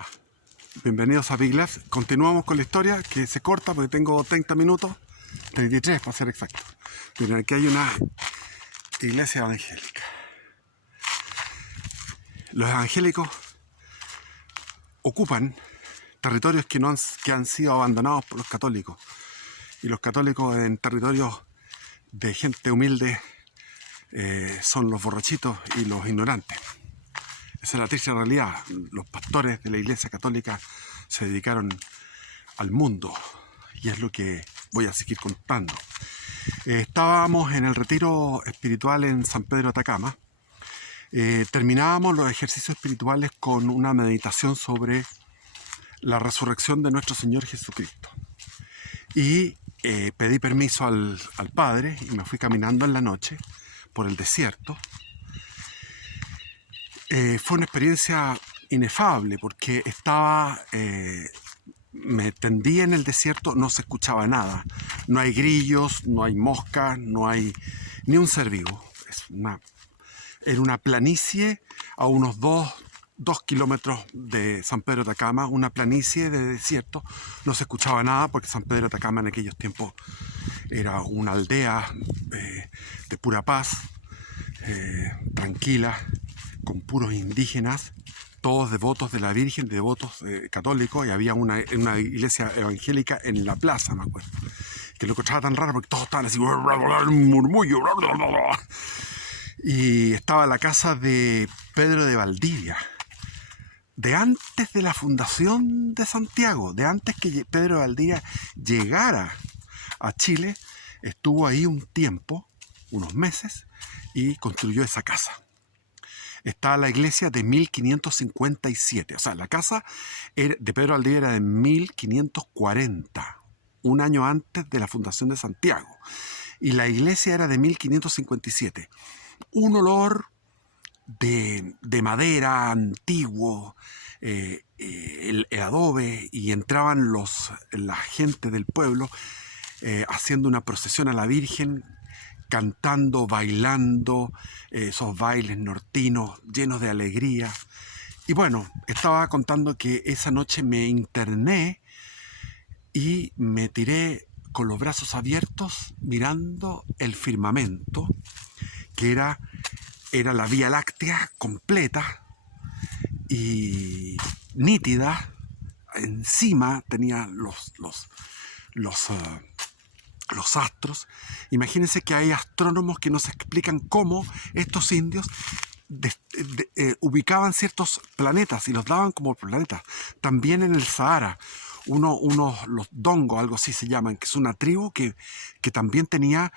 Ah, bienvenidos a Big Labs. Continuamos con la historia que se corta porque tengo 30 minutos, 33 para ser exacto. Miren, aquí hay una iglesia evangélica. Los evangélicos ocupan territorios que han sido abandonados por los católicos. Y los católicos en territorios de gente humilde son los borrachitos y los ignorantes. Esa es la triste realidad. Los pastores de la Iglesia Católica se dedicaron al mundo y es lo que voy a seguir contando. Estábamos en el retiro espiritual en San Pedro de Atacama. Terminábamos los ejercicios espirituales con una meditación sobre la resurrección de nuestro Señor Jesucristo. Y pedí permiso al Padre y me fui caminando en la noche por el desierto. Fue una experiencia inefable porque me tendí en el desierto, no se escuchaba nada. No hay grillos, no hay moscas, no hay ni un ser vivo. Era una planicie a unos 2 kilómetros de San Pedro de Atacama, una planicie de desierto. No se escuchaba nada porque San Pedro de Atacama en aquellos tiempos era una aldea de pura paz, tranquila, con puros indígenas, todos devotos de la Virgen, devotos católicos, y había una iglesia evangélica en la plaza, me acuerdo, que lo encontraba tan raro porque todos estaban así, un murmullo, y estaba la casa de Pedro de Valdivia, de antes de la fundación de Santiago, de antes que Pedro de Valdivia llegara a Chile, estuvo ahí un tiempo, unos meses, y construyó esa casa. Está la iglesia de 1557. O sea, la casa de Pedro Valdivia era de 1540, un año antes de la fundación de Santiago. Y la iglesia era de 1557. Un olor de madera antiguo, el adobe, y entraban la gente del pueblo haciendo una procesión a la Virgen, cantando, bailando, esos bailes nortinos llenos de alegría. Y bueno, estaba contando que esa noche me interné y me tiré con los brazos abiertos mirando el firmamento, que era la Vía Láctea completa y nítida. Encima tenía los astros. Imagínense que hay astrónomos que nos explican cómo estos indios ubicaban ciertos planetas y los daban como planetas. También en el Sahara, los Dongo, algo así se llaman, que es una tribu que también tenía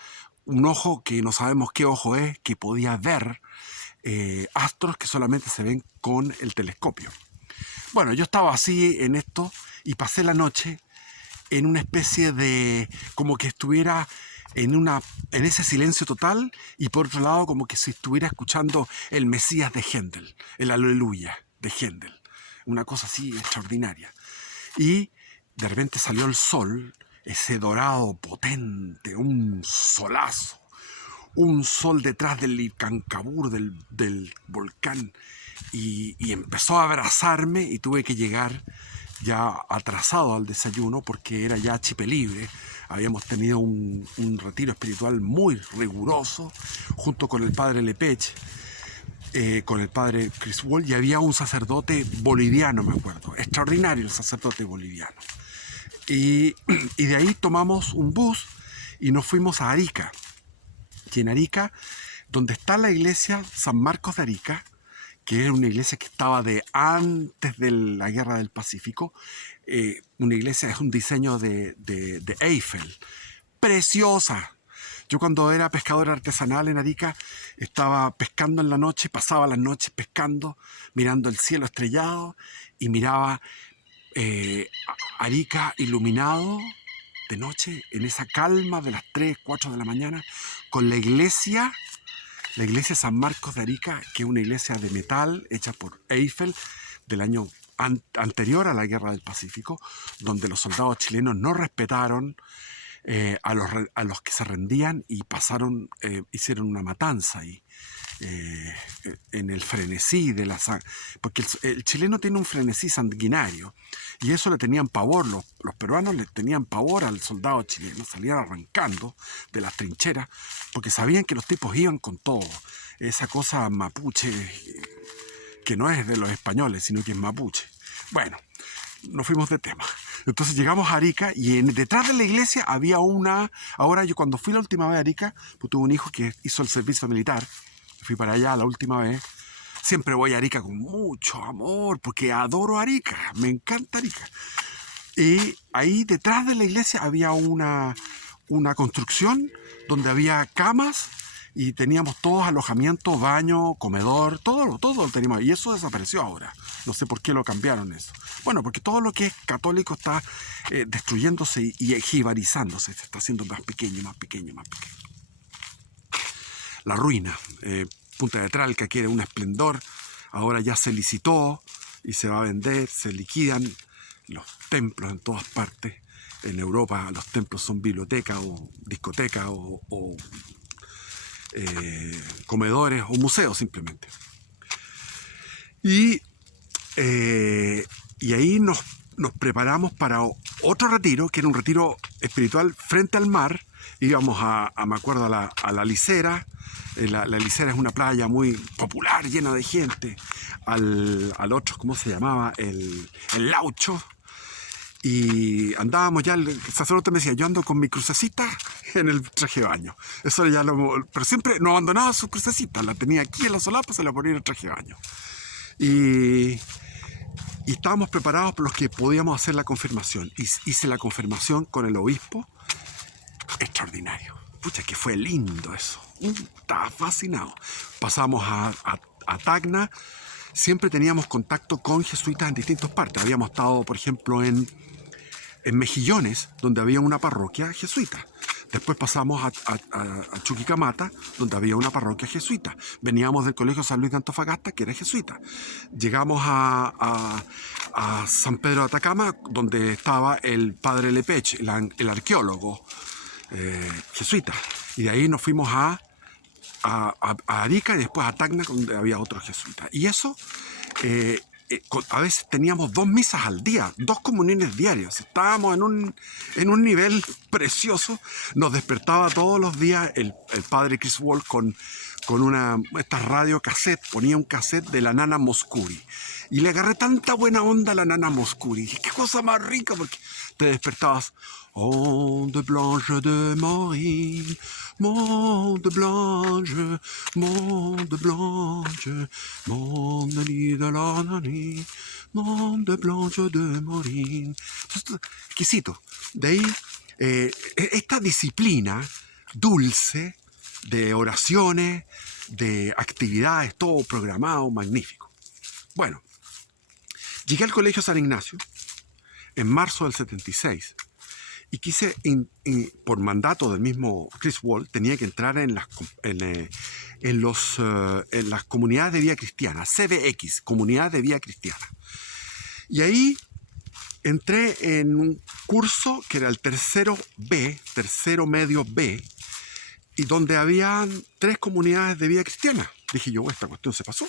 un ojo que no sabemos qué ojo es, que podía ver astros que solamente se ven con el telescopio. Bueno, yo estaba así en esto y pasé la noche en una especie de, como que estuviera en ese silencio total, y por otro lado como que si estuviera escuchando el Mesías de Händel, el Aleluya de Händel, una cosa así extraordinaria. Y de repente salió el sol, ese dorado potente, un solazo, un sol detrás del Licancabur, del volcán, y empezó a abrazarme y tuve que llegar ya atrasado al desayuno porque era ya chipe libre. Habíamos tenido un retiro espiritual muy riguroso junto con el padre Lepech, con el padre Chris Wall, y había un sacerdote boliviano, me acuerdo, extraordinario el sacerdote boliviano. Y de ahí tomamos un bus y nos fuimos a Arica. Y en Arica, donde está la iglesia San Marcos de Arica, que era una iglesia que estaba de antes de la Guerra del Pacífico, una iglesia, es un diseño de Eiffel, preciosa. Yo cuando era pescador artesanal en Arica, estaba pescando en la noche, pasaba las noches pescando, mirando el cielo estrellado, y miraba Arica iluminado de noche, en esa calma de las 3, 4 de la mañana, con la iglesia San Marcos de Arica, que es una iglesia de metal hecha por Eiffel del año anterior a la Guerra del Pacífico, donde los soldados chilenos no respetaron a los que se rendían y hicieron una matanza ahí. en el frenesí de la sangre, porque el chileno tiene un frenesí sanguinario y eso le tenían pavor, los peruanos le tenían pavor al soldado chileno, salían arrancando de las trincheras porque sabían que los tipos iban con todo, esa cosa mapuche que no es de los españoles, sino que es mapuche. Bueno, nos fuimos de tema. Entonces llegamos a Arica y detrás de la iglesia había una... Ahora yo cuando fui la última vez a Arica, pues tuve un hijo que hizo el servicio militar, fui para allá la última vez. Siempre voy a Arica con mucho amor, porque adoro Arica, me encanta Arica. Y ahí detrás de la iglesia había una construcción donde había camas y teníamos todos alojamientos, baño, comedor, todo lo teníamos. Y eso desapareció ahora. No sé por qué lo cambiaron eso. Bueno, porque todo lo que es católico está destruyéndose y ejibarizándose. Se está haciendo más pequeño, más pequeño, más pequeño. La ruina. Punta de Tralca, que era un esplendor, ahora ya se licitó y se va a vender, se liquidan los templos en todas partes. En Europa los templos son bibliotecas o discotecas o comedores o museos simplemente. Y ahí nos preparamos para otro retiro, que era un retiro espiritual frente al mar. Íbamos me acuerdo, a la Licera. La Licera es una playa muy popular, llena de gente. Al otro, ¿cómo se llamaba? El Laucho. Y andábamos ya, el sacerdote me decía, yo ando con mi crucecita en el traje de baño. Eso ya pero siempre no abandonaba su crucecita, la tenía aquí en la solapa, se la ponía en el traje de baño. Y estábamos preparados por los que podíamos hacer la confirmación. Hice la confirmación con el obispo. Extraordinario. Pucha, que fue lindo eso. Estaba fascinado. Pasamos a Tacna. Siempre teníamos contacto con jesuitas en distintas partes. Habíamos estado, por ejemplo, en Mejillones, donde había una parroquia jesuita. Después pasamos a Chuquicamata, donde había una parroquia jesuita. Veníamos del Colegio San Luis de Antofagasta, que era jesuita. Llegamos a San Pedro de Atacama, donde estaba el padre Lepech, el arqueólogo jesuita. Y de ahí nos fuimos a Arica y después a Tacna, donde había otros jesuitas. Y eso, a veces teníamos 2 misas al día, 2 comuniones diarias. Estábamos en un nivel precioso. Nos despertaba todos los días el padre Chris Wall con esta radio cassette, ponía un cassette de la Nana Mouskouri. Y le agarré tanta buena onda a la Nana Mouskouri. Qué cosa más rica, porque te despertabas. Onde blanche de Maureen, monde blanche, monde blanche, monde de la nani, monde blanche de Maureen. Exquisito. De ahí, esta disciplina dulce de oraciones, de actividades, todo programado, magnífico. Bueno, llegué al Colegio San Ignacio en marzo del 76 y quise, por mandato del mismo Chris Wall, tenía que entrar en las comunidades de vida cristiana, CBX, Comunidad de Vida Cristiana. Y ahí entré en un curso que era el tercero medio B, y donde habían 3 comunidades de vida cristiana. Dije yo, esta cuestión se pasó.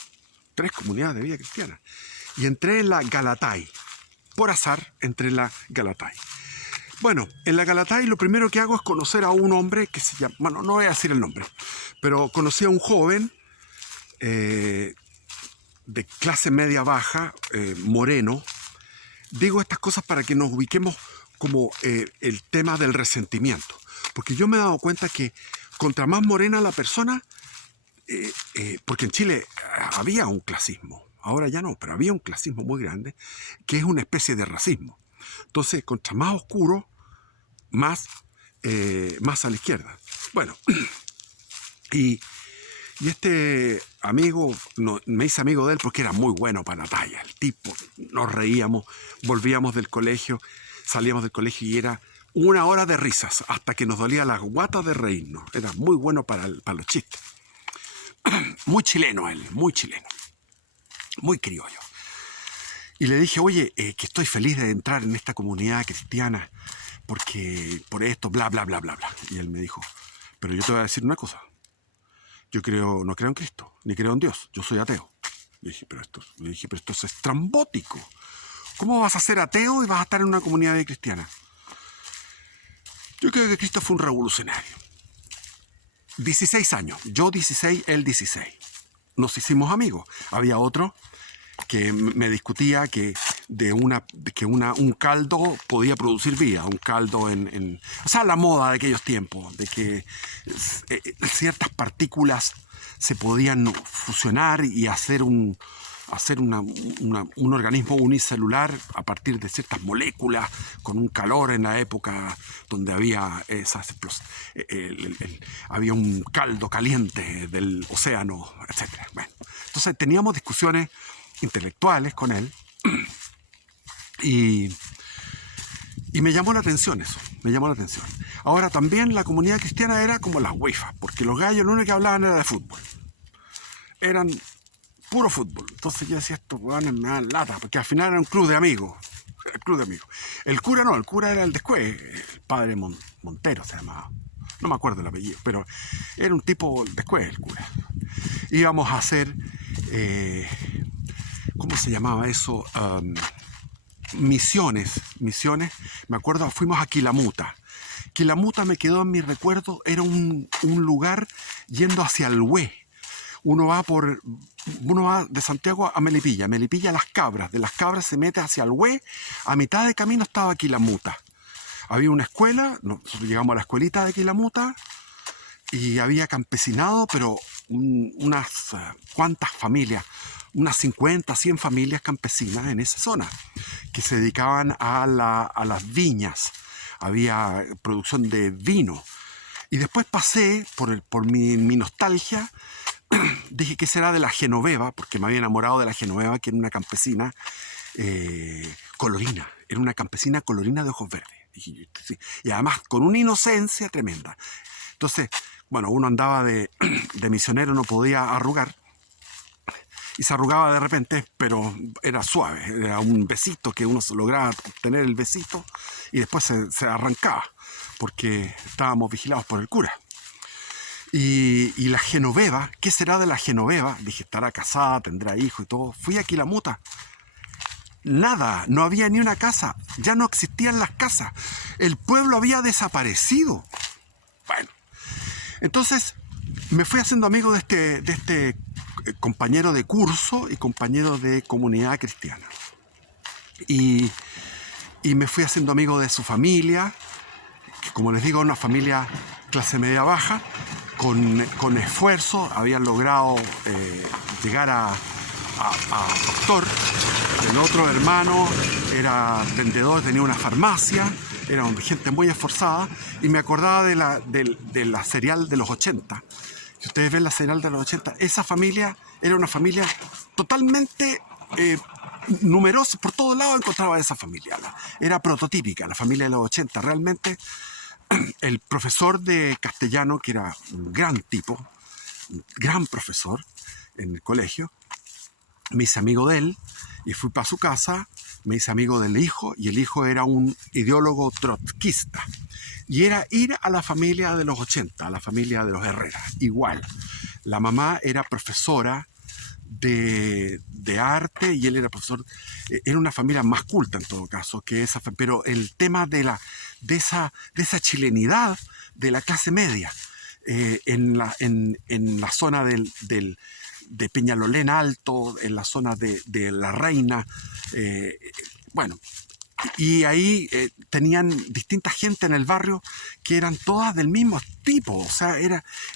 3 comunidades de vida cristiana. Y entré en la Galatay. Por azar, entré en la Galatay. Bueno, en la Galatay lo primero que hago es conocer a un hombre que se llama... Bueno, no voy a decir el nombre, pero conocí a un joven de clase media baja, moreno. Digo estas cosas para que nos ubiquemos como el tema del resentimiento. Porque yo me he dado cuenta que contra más morena la persona, porque en Chile había un clasismo, ahora ya no, pero había un clasismo muy grande, que es una especie de racismo. Entonces, contra más oscuro, más a la izquierda. Bueno, y este amigo, me hice amigo de él porque era muy bueno para la talla. El tipo, nos reíamos, volvíamos del colegio, salíamos del colegio y era 1 hora de risas hasta que nos dolía las guatas de reírnos. Era muy bueno para los chistes. Muy chileno él, muy chileno. Muy criollo. Y le dije, oye, que estoy feliz de entrar en esta comunidad cristiana porque por esto, bla, bla, bla, bla, bla. Y él me dijo, pero yo te voy a decir una cosa. no creo en Cristo, ni creo en Dios, yo soy ateo. Le dije, pero esto es estrambótico. ¿Cómo vas a ser ateo y vas a estar en una comunidad de cristiana? Yo creo que Cristo fue un revolucionario. 16 años, yo 16, él 16. Nos hicimos amigos. Había otro que me discutía que un caldo podía producir vida, un caldo o sea, la moda de aquellos tiempos, de que ciertas partículas se podían fusionar y hacer un organismo unicelular a partir de ciertas moléculas con un calor en la época donde había había un caldo caliente del océano, etc. Bueno, entonces teníamos discusiones intelectuales con él y me llamó la atención eso, me llamó la atención. Ahora también la comunidad cristiana era como las waifas, porque los gallos lo único que hablaban era de fútbol. Eran puro fútbol. Entonces yo decía, estos hueones me dan lata, porque al final era un club de amigos. El club de amigos. El cura no, el cura era el después, el padre Montero se llamaba. No me acuerdo el apellido, pero era un tipo después el cura. Íbamos a hacer, ¿cómo se llamaba eso? Misiones. Me acuerdo, fuimos a Quilamuta. Quilamuta me quedó en mi recuerdo, era un lugar yendo hacia el Hue. Uno va de Santiago a Melipilla, Melipilla a Las Cabras, de Las Cabras se mete hacia el Hue, a mitad de camino estaba Quilamuta. Había una escuela, nosotros llegamos a la escuelita de Quilamuta y había campesinado, pero unas cuantas familias, unas 50, 100 familias campesinas en esa zona, que se dedicaban a las viñas. Había producción de vino. Y después pasé, por mi nostalgia, dije que será de la Genoveva, porque me había enamorado de la Genoveva, que era una campesina colorina. Era una campesina colorina de ojos verdes. Y además con una inocencia tremenda. Entonces, bueno, uno andaba de misionero, no podía arrugar. Y se arrugaba de repente, pero era suave. Era un besito que uno se lograba obtener el besito y después se arrancaba, porque estábamos vigilados por el cura. Y la Genoveva, ¿qué será de la Genoveva? Dije, estará casada, tendrá hijos y todo. Fui a Quilamuta. Nada, no había ni una casa. Ya no existían las casas. El pueblo había desaparecido. Bueno, entonces me fui haciendo amigo de este compañero de curso y compañero de comunidad cristiana. Y me fui haciendo amigo de su familia, que como les digo, una familia clase media baja. Con esfuerzo habían logrado llegar a doctor. El otro hermano era vendedor, tenía una farmacia, era gente muy esforzada, y me acordaba de la serial de los 80. Si ustedes ven la serial de los 80, esa familia era una familia totalmente numerosa, por todos lados encontraba esa familia. Era prototípica, la familia de los 80, realmente. El profesor de castellano, que era un gran tipo, un gran profesor en el colegio, me hice amigo de él y fui para su casa, me hice amigo del hijo, y el hijo era un ideólogo trotskista. Y era ir a la familia de los 80, a la familia de los Herrera, igual. La mamá era profesora de arte y él era profesor. Era una familia más culta en todo caso que esa, pero el tema de esa chilenidad de la clase media en la zona de Peñalolén Alto, en la zona de La Reina, bueno, y ahí tenían distinta gente en el barrio que eran todas del mismo tipo. O sea,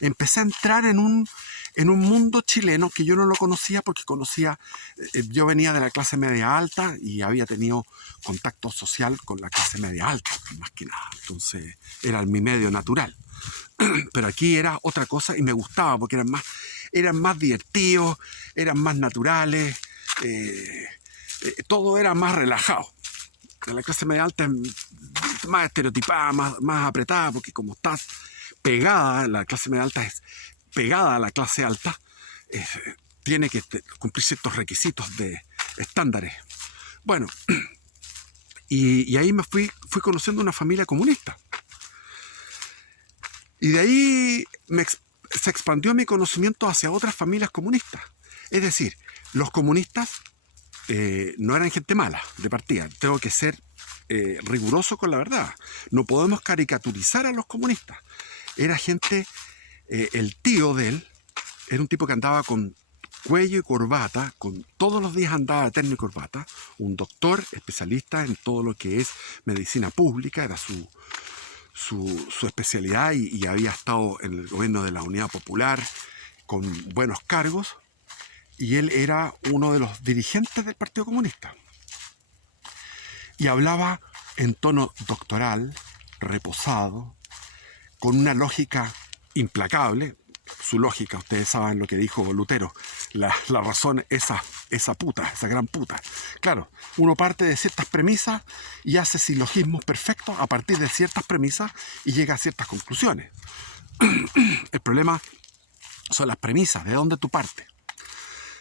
empecé a entrar en un mundo chileno que yo no lo conocía, porque yo venía de la clase media alta y había tenido contacto social con la clase media alta, más que nada. Entonces era mi medio natural. Pero aquí era otra cosa y me gustaba, porque eran más divertidos, eran más naturales, todo era más relajado. La clase media alta es más estereotipada, más apretada, porque como estás pegada, la clase media alta es pegada a la clase alta, tiene que cumplir ciertos requisitos de estándares. Bueno, y ahí me fui conociendo una familia comunista. Y de ahí se expandió mi conocimiento hacia otras familias comunistas. Es decir, los comunistas no eran gente mala de partida. Tengo que ser riguroso con la verdad. No podemos caricaturizar a los comunistas. Era gente, el tío de él, era un tipo que andaba con cuello y corbata, todos los días andaba de terno y corbata, un doctor especialista en todo lo que es medicina pública, era su especialidad y había estado en el gobierno de la Unidad Popular con buenos cargos, y él era uno de los dirigentes del Partido Comunista. Y hablaba en tono doctoral, reposado, con una lógica implacable. Su lógica, ustedes saben lo que dijo Lutero, la razón, esa puta, esa gran puta. Claro, uno parte de ciertas premisas y hace silogismos perfectos a partir de ciertas premisas y llega a ciertas conclusiones. El problema son las premisas, de dónde tú partes.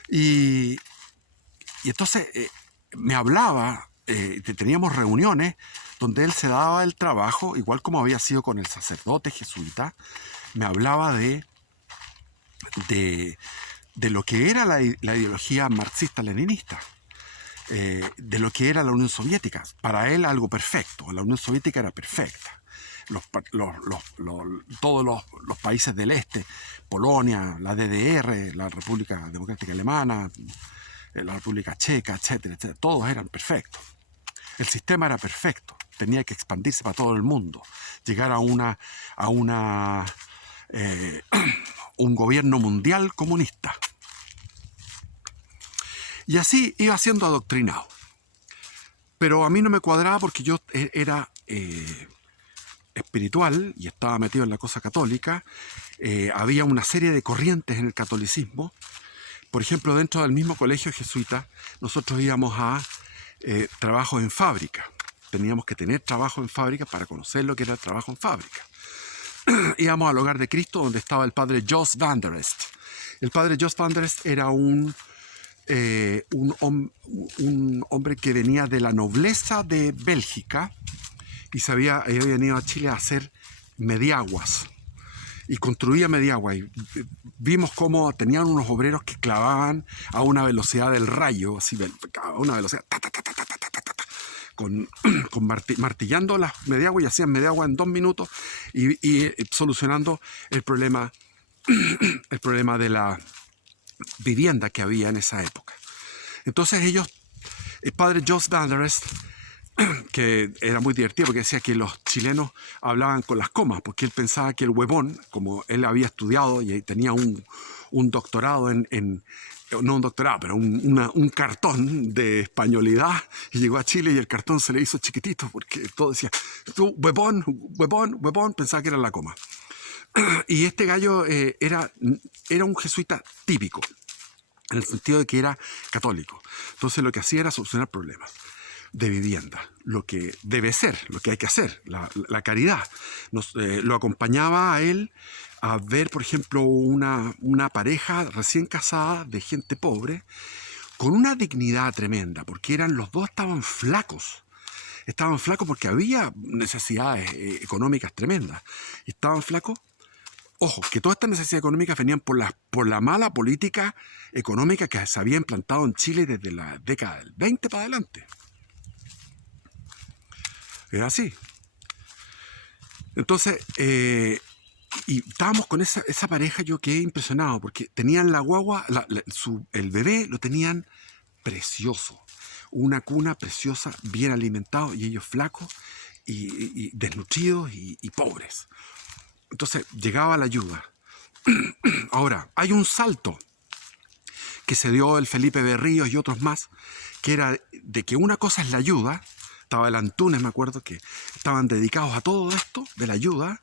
Y entonces me hablaba, teníamos reuniones donde él se daba el trabajo, igual como había sido con el sacerdote jesuita, me hablaba de lo que era la ideología marxista-leninista, de lo que era la Unión Soviética. Para él algo perfecto, la Unión Soviética era perfecta. Todos los países del este, Polonia, la DDR, la República Democrática Alemana, la República Checa, etcétera, etcétera, todos eran perfectos. El sistema era perfecto, tenía que expandirse para todo el mundo, llegar a un gobierno mundial comunista. Y así iba siendo adoctrinado. Pero a mí no me cuadraba porque yo era espiritual y estaba metido en la cosa católica. Había una serie de corrientes en el catolicismo. Por ejemplo, dentro del mismo colegio jesuita, nosotros íbamos a trabajos en fábrica. Teníamos que tener trabajo en fábrica para conocer lo que era el trabajo en fábrica. Íbamos al Hogar de Cristo, donde estaba el padre Jos van der Est. El padre Jos van der Est era un hombre que venía de la nobleza de Bélgica y había venido a Chile a hacer mediaguas. Y construía mediaguas. Y vimos cómo tenían unos obreros que clavaban a una velocidad del rayo, así, a una velocidad, martillando las mediaguas, y hacían mediaguas en 2 minutos y solucionando el problema de la vivienda que había en esa época. Entonces el padre Jos van der Est, que era muy divertido porque decía que los chilenos hablaban con las comas, porque él pensaba que el huevón, como él había estudiado y tenía un doctorado no un doctorado, pero un cartón de españolidad, y llegó a Chile y el cartón se le hizo chiquitito porque todo decía, tú, huevón, huevón, huevón, pensaba que era la coma. Y este gallo era un jesuita típico, en el sentido de que era católico. Entonces lo que hacía era solucionar problemas de vivienda, lo que debe ser, lo que hay que hacer, la caridad. Lo acompañaba a él a ver, por ejemplo, una pareja recién casada de gente pobre, con una dignidad tremenda, porque los dos estaban flacos. Estaban flacos porque había necesidades económicas tremendas. Y estaban flacos. Ojo, que todas estas necesidades económicas venían por la mala política económica que se había implantado en Chile desde la década del 20 para adelante. Era así. Entonces, y estábamos con esa pareja, yo quedé impresionado, porque tenían la guagua, el bebé lo tenían precioso. Una cuna preciosa, bien alimentado, y ellos flacos, y desnutridos y pobres. Entonces llegaba la ayuda. Ahora, hay un salto que se dio el Felipe Berríos y otros más, que era de que una cosa es la ayuda. Estaba el Antunes, me acuerdo, que estaban dedicados a todo esto de la ayuda,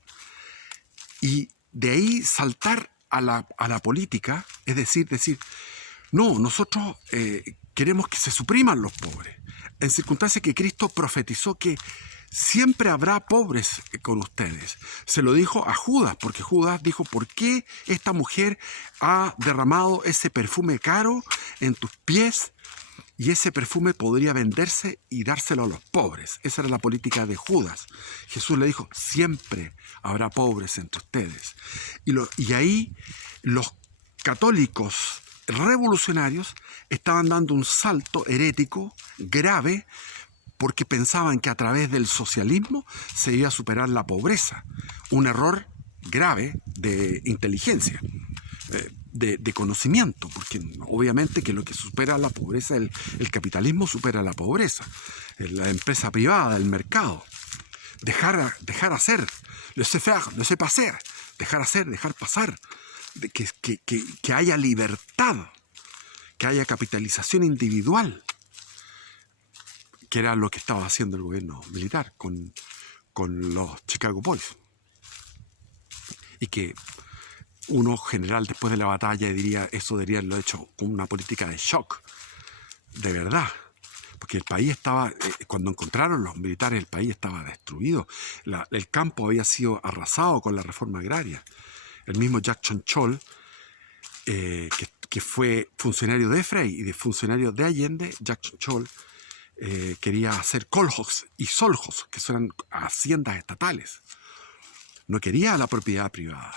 y de ahí saltar a la política, es decir, no, nosotros queremos que se supriman los pobres, en circunstancias que Cristo profetizó que siempre habrá pobres con ustedes. Se lo dijo a Judas, porque Judas dijo, ¿por qué esta mujer ha derramado ese perfume caro en tus pies y ese perfume podría venderse y dárselo a los pobres. Esa era la política de Judas. Jesús le dijo, siempre habrá pobres entre ustedes. Y ahí los católicos revolucionarios estaban dando un salto herético grave porque pensaban que a través del socialismo se iba a superar la pobreza. Un error grave de inteligencia, de conocimiento, porque obviamente que lo que supera la pobreza, el capitalismo supera la pobreza, la empresa privada, el mercado. Dejar hacer, laissez-faire, laissez-passer, dejar hacer, dejar pasar, que haya libertad, que haya capitalización individual, que era lo que estaba haciendo el gobierno militar con los Chicago Boys. Y que uno general después de la batalla diría, eso debería haberlo hecho con una política de shock, de verdad. Porque el país estaba, cuando encontraron los militares, el país estaba destruido. El campo había sido arrasado con la reforma agraria. El mismo Jackson Chol, que fue funcionario de Frei y de funcionario de Allende, Jackson Chol, quería hacer kolhos y solhos, que eran haciendas estatales. No quería la propiedad privada.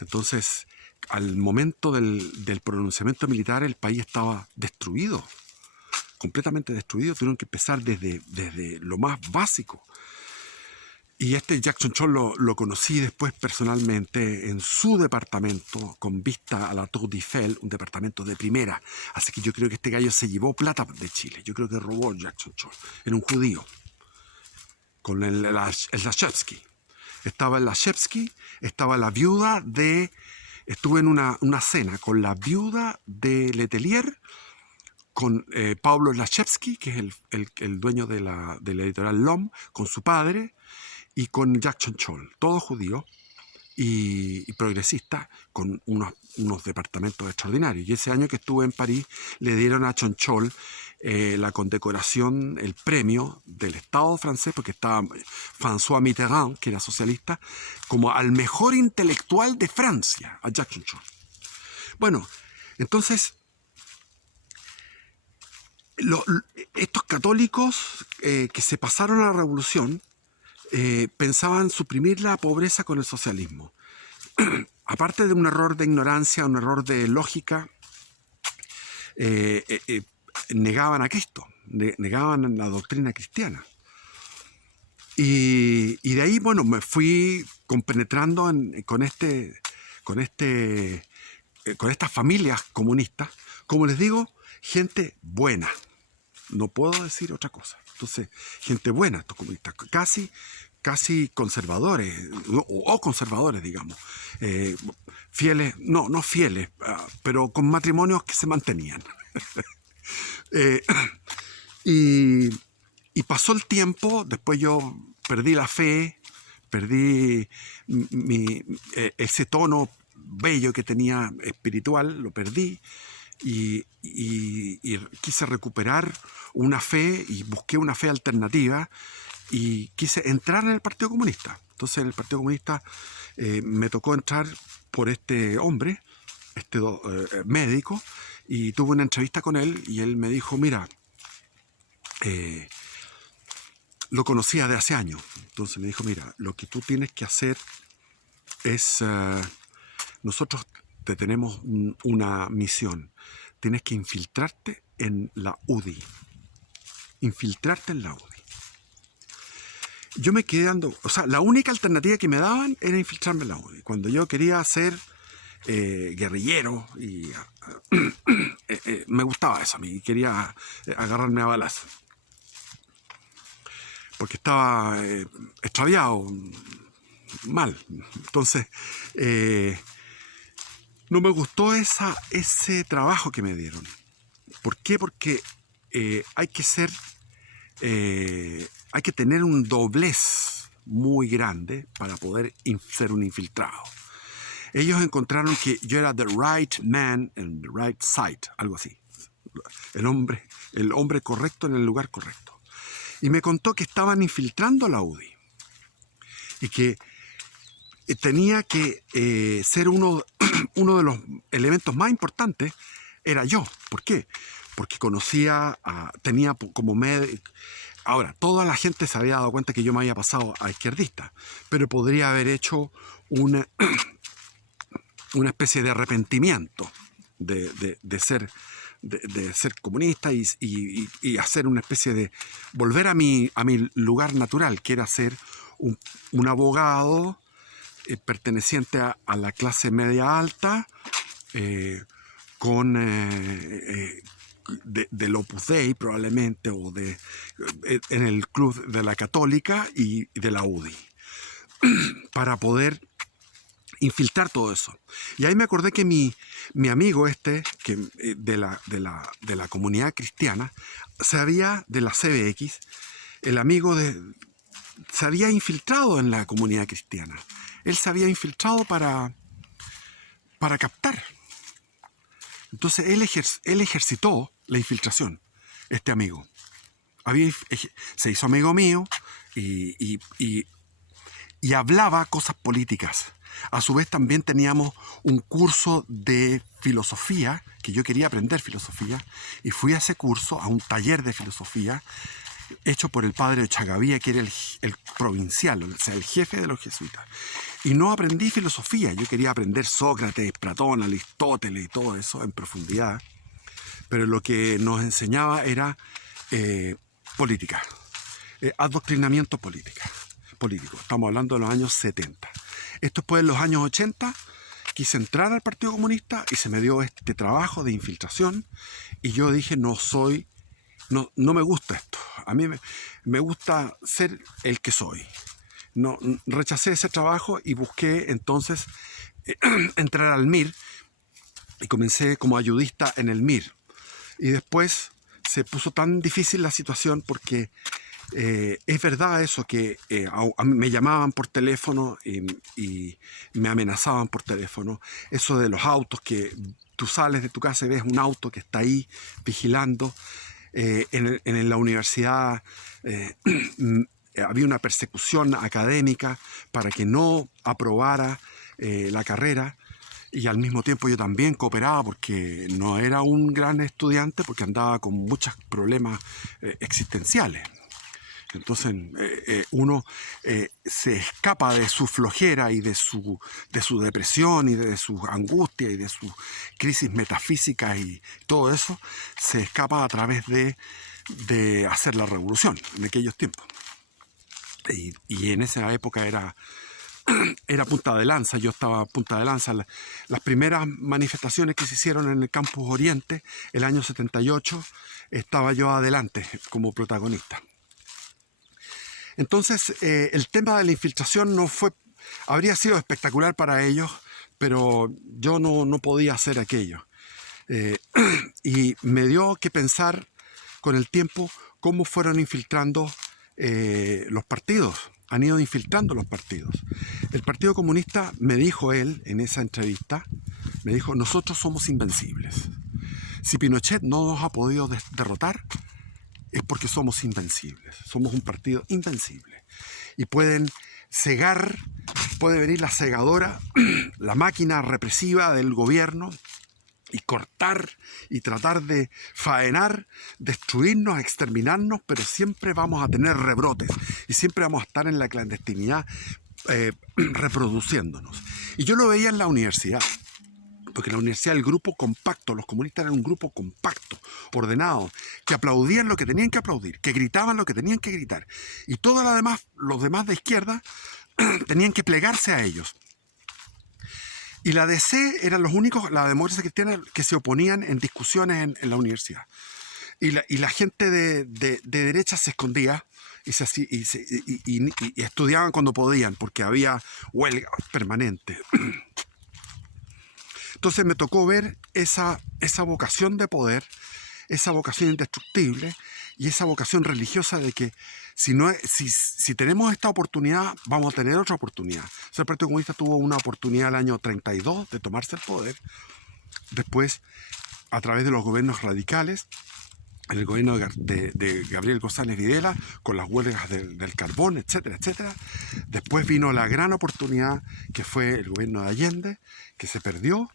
Entonces, al momento del pronunciamiento militar, el país estaba destruido, completamente destruido. Tuvieron que empezar desde lo más básico. Y Jackson Chol lo conocí después personalmente en su departamento con vista a la Tour Eiffel, un departamento de primera. Así que yo creo que este gallo se llevó plata de Chile. Yo creo que robó Jackson Chol. Era un judío. Con el Lashevsky. Estaba el Lashevsky, estaba la viuda de... Estuve en una cena con la viuda de Letelier, con Pablo Lashevsky, que es el dueño de la editorial LOM, con su padre, y con Jackson Chol, todos judíos y progresistas, con unos departamentos extraordinarios. Y ese año que estuve en París, le dieron a Chonchol la condecoración, el premio del Estado francés, porque estaba François Mitterrand, que era socialista, como al mejor intelectual de Francia, a Jackson Chol. Bueno, entonces, estos católicos que se pasaron a la revolución, pensaban suprimir la pobreza con el socialismo. Aparte de un error de ignorancia, un error de lógica, negaban a Cristo, negaban la doctrina cristiana. Y de ahí, bueno, me fui compenetrando con estas familias comunistas. Como les digo, gente buena. No puedo decir otra cosa. Entonces, gente buena, estos comunistas, casi conservadores, o conservadores, digamos. Fieles, no fieles, pero con matrimonios que se mantenían. Y pasó el tiempo, después yo perdí la fe, perdí ese tono bello que tenía espiritual, lo perdí. Y quise recuperar una fe y busqué una fe alternativa y quise entrar en el Partido Comunista. Entonces en el Partido Comunista me tocó entrar por este hombre, médico, y tuve una entrevista con él y él me dijo, mira, lo conocía de hace años. Entonces me dijo, mira, lo que tú tienes que hacer es, nosotros te tenemos una misión. Tienes que infiltrarte en la UDI. Infiltrarte en la UDI. Yo me quedé dando... O sea, la única alternativa que me daban era infiltrarme en la UDI. Cuando yo quería ser guerrillero y me gustaba eso a mí. Quería agarrarme a balas. Porque estaba extraviado, mal. Entonces... no me gustó ese trabajo que me dieron. ¿Por qué? Porque hay que tener un doblez muy grande para poder ser un infiltrado. Ellos encontraron que yo era the right man in the right site, algo así. El hombre correcto en el lugar correcto. Y me contó que estaban infiltrando la UDI. Y que tenía que ser uno de los elementos más importantes, era yo. ¿Por qué? porque tenía como medio. Ahora, toda la gente se había dado cuenta que yo me había pasado a izquierdista, pero podría haber hecho una, una especie de arrepentimiento de ser comunista y hacer una especie de volver a mi lugar natural, que era ser un abogado perteneciente a la clase media alta, con del Opus Dei probablemente, o en el club de la Católica y de la UDI, para poder infiltrar todo eso. Y ahí me acordé que mi amigo de la comunidad cristiana, de la CBX, el amigo se había infiltrado en la comunidad cristiana. Él se había infiltrado para captar. Entonces él ejercitó la infiltración, este amigo. Se hizo amigo mío y hablaba cosas políticas. A su vez también teníamos un curso de filosofía, que yo quería aprender filosofía, y fui a ese curso, a un taller de filosofía, hecho por el padre Ochagavía, que era el provincial, o sea, el jefe de los jesuitas. Y no aprendí filosofía, yo quería aprender Sócrates, Platón, Aristóteles y todo eso en profundidad, pero lo que nos enseñaba era política, adoctrinamiento político. Estamos hablando de los años 70. Esto después, en los años 80, quise entrar al Partido Comunista y se me dio este trabajo de infiltración, y yo dije, no me gusta esto. A mí me gusta ser el que soy. No, rechacé ese trabajo y busqué entonces entrar al MIR, y comencé como ayudista en el MIR. Y después se puso tan difícil la situación porque es verdad eso, que a mí me llamaban por teléfono y me amenazaban por teléfono. Eso de los autos, que tú sales de tu casa y ves un auto que está ahí vigilando. En la universidad había una persecución académica para que no aprobara la carrera, y al mismo tiempo yo también cooperaba porque no era un gran estudiante, porque andaba con muchos problemas existenciales. Entonces uno se escapa de su flojera y de su depresión y de su angustia y de su crisis metafísica, y todo eso se escapa a través de hacer la revolución en aquellos tiempos. Y en esa época era punta de lanza. Yo estaba punta de lanza. Las primeras manifestaciones que se hicieron en el Campus Oriente, el año 78, estaba yo adelante como protagonista. Entonces, el tema de la infiltración habría sido espectacular para ellos, pero yo no podía hacer aquello. Y me dio que pensar con el tiempo cómo fueron infiltrando los partidos. Han ido infiltrando los partidos. El Partido Comunista, me dijo él en esa entrevista, me dijo, nosotros somos invencibles. Si Pinochet no nos ha podido derrotar, es porque somos invencibles. Somos un partido invencible. Y puede venir la segadora, la máquina represiva del gobierno, y cortar y tratar de faenar, destruirnos, exterminarnos, pero siempre vamos a tener rebrotes y siempre vamos a estar en la clandestinidad reproduciéndonos. Y yo lo veía en la universidad, porque en la universidad el grupo compacto, los comunistas eran un grupo compacto, ordenado, que aplaudían lo que tenían que aplaudir, que gritaban lo que tenían que gritar, y los demás de izquierda tenían que plegarse a ellos. Y la DC eran los únicos, la democracia cristiana, que se oponían en discusiones en la universidad. Y la gente de derecha se escondía y estudiaban cuando podían, porque había huelga permanente. Entonces me tocó ver esa vocación de poder, esa vocación indestructible y esa vocación religiosa de que si tenemos esta oportunidad, vamos a tener otra oportunidad. O sea, el Partido Comunista tuvo una oportunidad el año 32 de tomarse el poder. Después, a través de los gobiernos radicales, el gobierno de Gabriel González Videla, con las huelgas del carbón, etcétera, etcétera. Después vino la gran oportunidad, que fue el gobierno de Allende, que se perdió,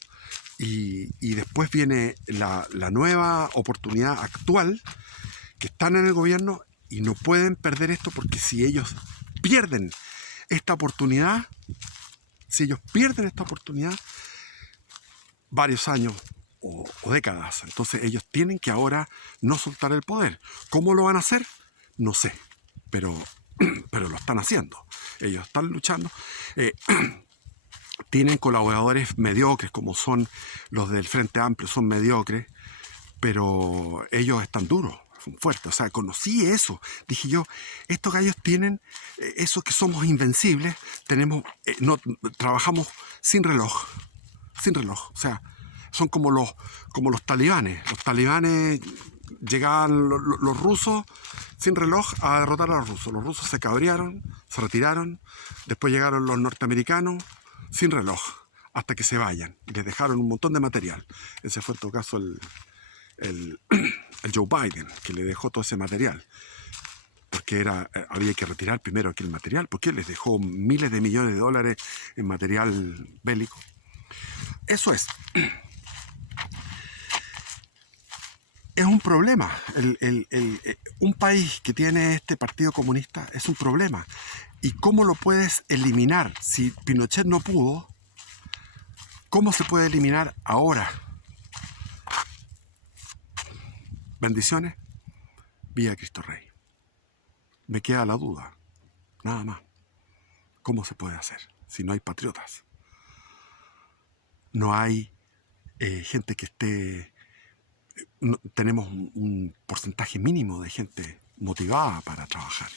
y después viene la nueva oportunidad actual, que están en el gobierno y no pueden perder esto, porque si ellos pierden esta oportunidad, varios años o décadas, entonces ellos tienen que ahora no soltar el poder. ¿Cómo lo van a hacer? No sé, pero, pero lo están haciendo. Ellos están luchando. Eh, Tienen colaboradores mediocres, como son los del Frente Amplio, son mediocres, pero ellos están duros, son fuertes. O sea, conocí eso. Dije yo, estos gallos tienen eso, que somos invencibles, no, trabajamos sin reloj, sin reloj. O sea, son como los talibanes. Los talibanes llegaban los rusos sin reloj a derrotar a los rusos. Los rusos se cabrearon, se retiraron. Después llegaron los norteamericanos sin reloj, hasta que se vayan. Y les dejaron un montón de material. Ese fue en todo caso el Joe Biden, que le dejó todo ese material. Porque había que retirar primero aquel material, porque les dejó miles de millones de dólares en material bélico. Eso es un problema. Un país que tiene este partido comunista es un problema. ¿Y cómo lo puedes eliminar? Si Pinochet no pudo, ¿cómo se puede eliminar ahora? Bendiciones, vía Cristo Rey. Me queda la duda, nada más. ¿Cómo se puede hacer si no hay patriotas? No hay gente que esté... No, tenemos un porcentaje mínimo de gente motivada para trabajar.